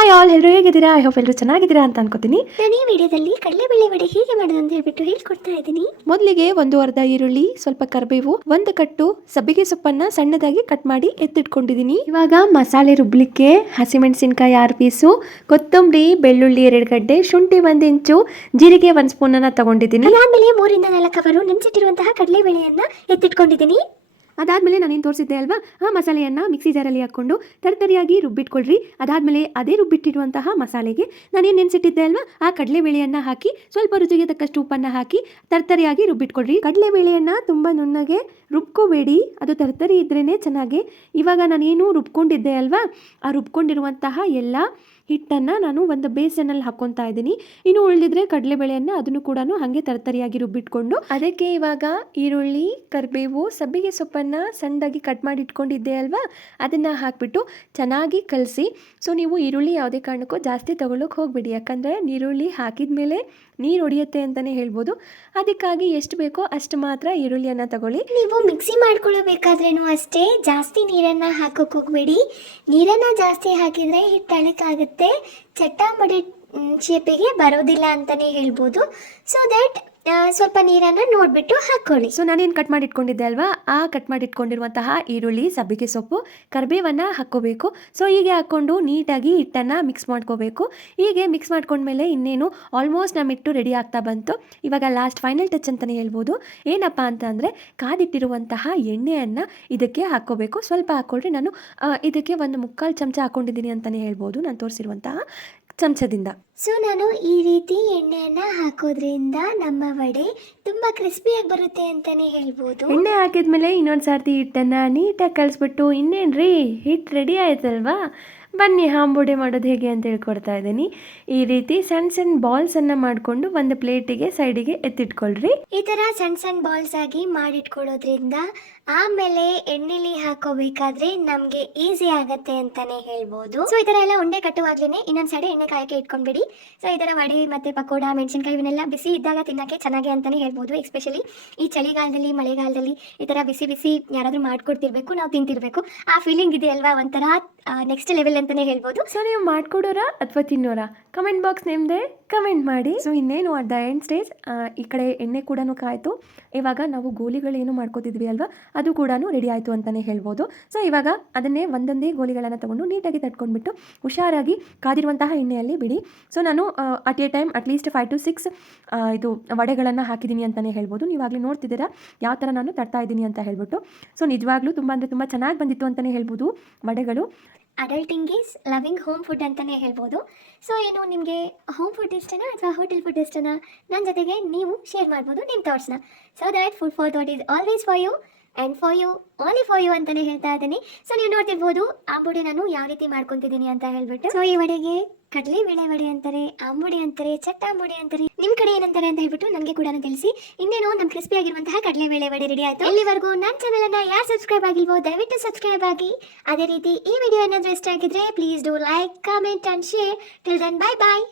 Hi all ಎಲ್ಲರೂ ಹೇಗಿದ್ದೀರಾ? I hope ಎಲ್ಲರೂ ಚೆನ್ನಾಗಿದ್ದೀರಾ ಅಂತ ಅನ್ಕೋತೀನಿ. ನಾನು ಈ ವಿಡಿಯೋದಲ್ಲಿ ಕಡಲೆಬೇಳೆ ವಡೆ ಹೇಗೆ ಮಾಡೋದು ಅಂತ ಹೇಳ್ಬಿಟ್ಟು ಹೇಳ್ಕೊಡ್ತಾ ಇದ್ದೀನಿ. ಮೊದಲಿಗೆ ಒಂದು ಅರ್ಧ ಈರುಳ್ಳಿ ಸ್ವಲ್ಪ ಕರಿಬೇವು ಒಂದು ಕಟ್ಟು ಸಬ್ಬಿಗೆ ಸೊಪ್ಪನ್ನ ಸಣ್ಣದಾಗಿ ಕಟ್ ಮಾಡಿ ಎತ್ತಿಟ್ಕೊಂಡಿದ್ದೀನಿ. ಇವಾಗ ಮಸಾಲೆ ರುಬ್ಲಿಕ್ಕೆ ಹಸಿಮೆಣಸಿನ್ಕಾಯಿ ಆರು ಪೀಸು ಕೊತ್ತಂಬರಿ ಬೆಳ್ಳುಳ್ಳಿ ಎರಡು ಗಡ್ಡೆ ಶುಂಠಿ ಒಂದು ಇಂಚು ಜೀರಿಗೆ ಒಂದು ಸ್ಪೂನನ್ನ ತಗೊಂಡಿದ್ದೀನಿ. ಆಮೇಲೆ ಮೂರಿಂದ ನಾಲ್ಕು ಅವರು ನೆನೆಸಿಟ್ಟಿರುವಂತಹ ಕಡಲೆಬೇಳೆಯನ್ನ ಎತ್ತಿಟ್ಕೊಂಡಿದ್ದೀನಿ. ಅದಾದ್ಮೇಲೆ ನಾನೇನು ತೋರಿಸಿದ್ದೆ ಅಲ್ವಾ? ಆ ಮಸಾಲೆಯನ್ನು ಮಿಕ್ಸಿ ಜಾರಲ್ಲಿ ಹಾಕ್ಕೊಂಡು ತರ್ತರಿಯಾಗಿ ರುಬ್ಬಿಟ್ಕೊಳ್ರಿ. ಅದಾದಮೇಲೆ ಅದೇ ರುಬ್ಬಿಟ್ಟಿರುವಂತಹ ಮಸಾಲೆಗೆ ನಾನೇನು ನೆನೆಸಿಟ್ಟಿದ್ದೆ ಅಲ್ವಾ? ಆ ಕಡಲೆಬೇಳೆಯನ್ನು ಹಾಕಿ ಸ್ವಲ್ಪ ರುಚಿಗೆ ತಕ್ಕಷ್ಟು ಉಪ್ಪನ್ನು ಹಾಕಿ ತರತರಿಯಾಗಿ ರುಬ್ಬಿಟ್ಕೊಳ್ರಿ. ಕಡಲೆಬೇಳೆಯನ್ನು ತುಂಬ ನುಣ್ಣಗೆ ರುಬ್ಕೋಬೇಡಿ. ಅದು ತರ್ತರಿ ಇದ್ರೇ ಚೆನ್ನಾಗಿ. ಇವಾಗ ನಾನೇನು ರುಬ್ಕೊಂಡಿದ್ದೆ ಅಲ್ವಾ? ಆ ರುಬ್ಕೊಂಡಿರುವಂತಹ ಎಲ್ಲ ಹಿಟ್ಟನ್ನು ನಾನು ಒಂದು ಬೇಸನಲ್ಲಿ ಹಾಕ್ಕೊತಾ ಇದ್ದೀನಿ. ಇನ್ನು ಉಳಿದಿದ್ರೆ ಕಡಲೆಬೇಳೆಯನ್ನು ಅದನ್ನು ಕೂಡ ಹಾಗೆ ತರತರಿಯಾಗಿ ರುಬ್ಬಿಟ್ಕೊಂಡು ಅದಕ್ಕೆ ಇವಾಗ ಈರುಳ್ಳಿ, ಕರಿಬೇವು, ಸಬ್ಬಿಗೆ ಸೊಪ್ಪನ್ನು ಸಣ್ಣದಾಗಿ ಕಟ್ ಮಾಡಿ ಇಟ್ಕೊಂಡಿದ್ದೆ ಅಲ್ವಾ? ಅದನ್ನು ಹಾಕಿಬಿಟ್ಟು ಚೆನ್ನಾಗಿ ಕಲಸಿ. ಸೊ ನೀವು ಈರುಳ್ಳಿ ಯಾವುದೇ ಕಾರಣಕ್ಕೂ ಜಾಸ್ತಿ ತಗೊಳ್ಳೋಕೆ ಹೋಗಬೇಡಿ. ಯಾಕಂದರೆ ಈರುಳ್ಳಿ ಹಾಕಿದ ಮೇಲೆ ನೀರು ಹೊಡಿಯುತ್ತೆ ಅಂತಲೇ ಹೇಳ್ಬೋದು. ಅದಕ್ಕಾಗಿ ಎಷ್ಟು ಬೇಕೋ ಅಷ್ಟು ಮಾತ್ರ ಈರುಳ್ಳಿಯನ್ನು ತಗೊಳ್ಳಿ. ನೀವು ಮಿಕ್ಸಿ ಮಾಡ್ಕೊಳ್ಳಬೇಕಾದ್ರೂ ಅಷ್ಟೇ ಜಾಸ್ತಿ ನೀರನ್ನ ಹಾಕೋಕೆ ಹೋಗ್ಬೇಡಿ. ನೀರನ್ನ ಜಾಸ್ತಿ ಹಾಕಿದ್ರೆ ಹಿಟ್ಟು ಅಳಕಾಗುತ್ತೆ ಚಟ್ಟಾಮಡಿ ಶೇಪಿಗೆ ಬರೋದಿಲ್ಲ ಅಂತಾನೆ ಹೇಳ್ಬೋದು. ಸೊ ದಟ್ ಸ್ವಲ್ಪ ನೀರನ್ನು ನೋಡ್ಬಿಟ್ಟು ಹಾಕ್ಕೊಳ್ಳಿ ಸೊ ನಾನೇನು ಕಟ್ ಮಾಡಿ ಇಟ್ಕೊಂಡಿದ್ದೆ ಅಲ್ವಾ? ಆ ಕಟ್ ಮಾಡಿ ಇಟ್ಕೊಂಡಿರುವಂತಹ ಈರುಳ್ಳಿ ಸಬ್ಬಿಗೆ ಸೊಪ್ಪು, ಕರಿಬೇವನ್ನು ಹಾಕ್ಕೋಬೇಕು. ಸೊ ಹೀಗೆ ಹಾಕ್ಕೊಂಡು ನೀಟಾಗಿ ಹಿಟ್ಟನ್ನು ಮಿಕ್ಸ್ ಮಾಡ್ಕೋಬೇಕು. ಹೀಗೆ ಮಿಕ್ಸ್ ಮಾಡ್ಕೊಂಡ್ಮೇಲೆ ಇನ್ನೇನು ಆಲ್ಮೋಸ್ಟ್ ನಮ್ಮ ಹಿಟ್ಟು ರೆಡಿ ಆಗ್ತಾ ಬಂತು. ಇವಾಗ ಲಾಸ್ಟ್ ಫೈನಲ್ ಟಚ್ ಅಂತಲೇ ಹೇಳ್ಬೋದು. ಏನಪ್ಪ ಅಂತ ಅಂದರೆ ಕಾದಿಟ್ಟಿರುವಂತಹ ಎಣ್ಣೆಯನ್ನು ಇದಕ್ಕೆ ಹಾಕ್ಕೋಬೇಕು. ಸ್ವಲ್ಪ ಹಾಕ್ಕೊಳ್ರಿ. ನಾನು ಇದಕ್ಕೆ ಒಂದು ಮುಕ್ಕಾಲು ಚಮಚ ಹಾಕ್ಕೊಂಡಿದ್ದೀನಿ ಅಂತಲೇ ಹೇಳ್ಬೋದು. ನಾನು ತೋರಿಸಿರುವಂತಹ ಚಮಚದಿಂದ. ಸೊ ನಾನು ಈ ರೀತಿ ಎಣ್ಣೆಯನ್ನ ಹಾಕೋದ್ರಿಂದ ನಮ್ಮ ವಡೆ ತುಂಬಾ ಕ್ರಿಸ್ಪಿಯಾಗಿ ಬರುತ್ತೆ ಅಂತಾನೆ ಹೇಳ್ಬೋದು. ಎಣ್ಣೆ ಹಾಕಿದ್ಮೇಲೆ ಇನ್ನೊಂದು ಹಿಟ್ಟನ್ನ ಹಿಟ್ಟನ್ನು ನೀಟಾಗಿ ಕಳಿಸ್ಬಿಟ್ಟು ಇನ್ನೇನು ರೀ ಹಿಟ್ಟು ರೆಡಿ ಆಯ್ತಲ್ವಾ? ಬನ್ನಿ ಹಾಂಬುಡೆ ಮಾಡೋದು ಹೇಗೆ ಅಂತ ಹೇಳ್ಕೊಡ್ತಾ ಇದ್ದೀನಿ. ಈ ರೀತಿ ಸಣ್ಣ ಸಣ್ಣ ಬಾಲ್ಸನ್ನು ಮಾಡಿಕೊಂಡು ಒಂದು ಪ್ಲೇಟಿಗೆ ಸೈಡಿಗೆ ಎತ್ತಿಟ್ಕೊಳ್ರಿ. ಈ ತರ ಸಣ್ಣ ಸಣ್ಣ ಬಾಲ್ಸ್ ಆಗಿ ಮಾಡಿಟ್ಕೊಳ್ಳೋದ್ರಿಂದ ಆಮೇಲೆ ಎಣ್ಣೆಲಿ ಹಾಕೋಬೇಕಾದ್ರೆ ನಮ್ಗೆ ಈಸಿ ಆಗುತ್ತೆ ಅಂತಾನೆ ಹೇಳ್ಬೋದು. ಸೊ ಈ ತರ ಎಲ್ಲ ಉಂಡೆ ಕಟ್ಟುವಾಗ್ಲೇನೆ ಇನ್ನೊಂದು ಸೈಡ್ ಎಣ್ಣೆ ಕಾಯಕ್ಕೆ ಇಟ್ಕೊಂಡ್ಬಿಡಿ. ಸೊ ಈ ತರ ವಡೆ ಮತ್ತೆ ಪಕೋಡ, ಮೆಣಸಿನಕಾಯಿ ಇವನ್ನೆಲ್ಲ ಬಿಸಿ ಇದ್ದಾಗ ತಿನ್ನಕ್ಕೆ ಚೆನ್ನಾಗಿ ಅಂತಾನೆ ಹೇಳ್ಬೋದು. ಎಸ್ಪೆಷಲಿ ಈ ಚಳಿಗಾಲದಲ್ಲಿ, ಮಳೆಗಾಲದಲ್ಲಿ ಈ ತರ ಬಿಸಿ ಬಿಸಿ ಯಾರಾದ್ರೂ ಮಾಡ್ಕೊಡ್ತಿರ್ಬೇಕು, ನಾವು ತಿಂತಿರ್ಬೇಕು. ಆ ಫೀಲಿಂಗ್ ಇದೆ ಅಲ್ವಾ? ಒಂಥರ ನೆಕ್ಸ್ಟ್ ಲೆವೆಲ್ ಅಂತಾನೆ ಹೇಳ್ಬೋದು. ಸೊ ನೀವು ಮಾಡ್ಕೊಡೋರಾ ಅಥವಾ ತಿನ್ನೋರಾ? ಕಮೆಂಟ್ ಬಾಕ್ಸ್ ನಿಮ್ಮದೆ ಕಮೆಂಟ್ ಮಾಡಿ. ಸೊ ಇನ್ನೇನು ಅಟ್ ದ ಎಂಡ್ ಸ್ಟೇಜ್ ಈ ಕಡೆ ಎಣ್ಣೆ ಕೂಡ ಕಾಯ್ತು. ಇವಾಗ ನಾವು ಗೋಲಿಗಳೇನು ಮಾಡ್ಕೋತಿದ್ವಿ ಅಲ್ವಾ? ಅದು ಕೂಡ ರೆಡಿ ಆಯಿತು ಅಂತಲೇ ಹೇಳ್ಬೋದು. ಸೊ ಇವಾಗ ಅದನ್ನೇ ಒಂದೊಂದೇ ಗೋಲಿಗಳನ್ನು ತಗೊಂಡು ನೀಟಾಗಿ ತಟ್ಕೊಂಡ್ಬಿಟ್ಟು ಹುಷಾರಾಗಿ ಕಾದಿರುವಂತಹ ಎಣ್ಣೆಯಲ್ಲಿ ಬಿಡಿ. ಸೊ ನಾನು at a time at least five to six ಇದು ವಡೆಗಳನ್ನು ಹಾಕಿದ್ದೀನಿ ಅಂತಲೇ ಹೇಳ್ಬೋದು. ನೀವಾಗಲೇ ನೋಡ್ತಿದ್ದೀರಾ ಯಾವ ಥರ ನಾನು ತಡ್ತಾ ಇದ್ದೀನಿ ಅಂತ ಹೇಳ್ಬಿಟ್ಟು. ಸೊ ನಿಜವಾಗ್ಲೂ ತುಂಬ ಅಂದರೆ ತುಂಬ ಚೆನ್ನಾಗಿ ಬಂದಿತ್ತು ಅಂತಲೇ ಹೇಳ್ಬೋದು ವಡೆಗಳು. Adulting is loving home food ಅಂತಲೇ ಹೇಳ್ಬೋದು. ಸೊ ಏನು ನಿಮಗೆ ಹೋಮ್ ಫುಡ್ ಇಷ್ಟನಾ ಅಥವಾ ಹೋಟೆಲ್ ಫುಡ್ ಇಷ್ಟನಾ? ನನ್ನ ಜೊತೆಗೆ ನೀವು ಶೇರ್ ಮಾಡ್ಬೋದು ನಿಮ್ಮ ಥಾಟ್ಸ್ನ so that food for thought is always for you and for you only for you ಅಂತಾನೆ ಹೇಳ್ತಾ ಇದ್ದೀನಿ. ಸೊ ನೀವು ನೋಡ್ತಿರ್ಬೋದು ಆಂಬುಡಿ ನಾನು ಯಾವ ರೀತಿ ಮಾಡ್ಕೊತಿದ್ದೀನಿ ಅಂತ ಹೇಳ್ಬಿಟ್ಟು. ಸೊ ಈ ವಡೆಗೆ ಕಡಲೆ ಬೇಳೆ ವಡೆ ಅಂತಾರೆ, ಆಂಬುಡಿ ಅಂತಾರೆ, ಚಟ್ಟಾಂಬುಡಿ ಅಂತಾರೆ. ನಿಮ್ಮ ಕಡೆ ಏನಂತಾರೆ ಅಂತ ಹೇಳ್ಬಿಟ್ಟು ನನಗೆ ಕೂಡ ತಿಳಿಸಿ. ಇನ್ನೇನು ನಮ್ಮ ಕ್ರಿಸ್ಪಿ ಆಗಿರುವಂತಹ ಕಡಲೆ ಬೇಳೆ ವಡೆ ರೆಡಿ ಆಯ್ತು. ಇಲ್ಲಿವರೆಗೂ ನನ್ನ ಚಾನಲ್ ಅನ್ನ ಯಾರು ಸಬ್ಸ್ಕ್ರೈಬ್ ಆಗಿಲ್ವೋ, ದಯವಿಟ್ಟು ಸಬ್ಸ್ಕ್ರೈಬ್ ಆಗಿ. ಅದೇ ರೀತಿ ಈ ವಿಡಿಯೋ ಏನಾದರೂ ಇಷ್ಟ ಆಗಿದ್ರೆ please do like comment and share till then bye bye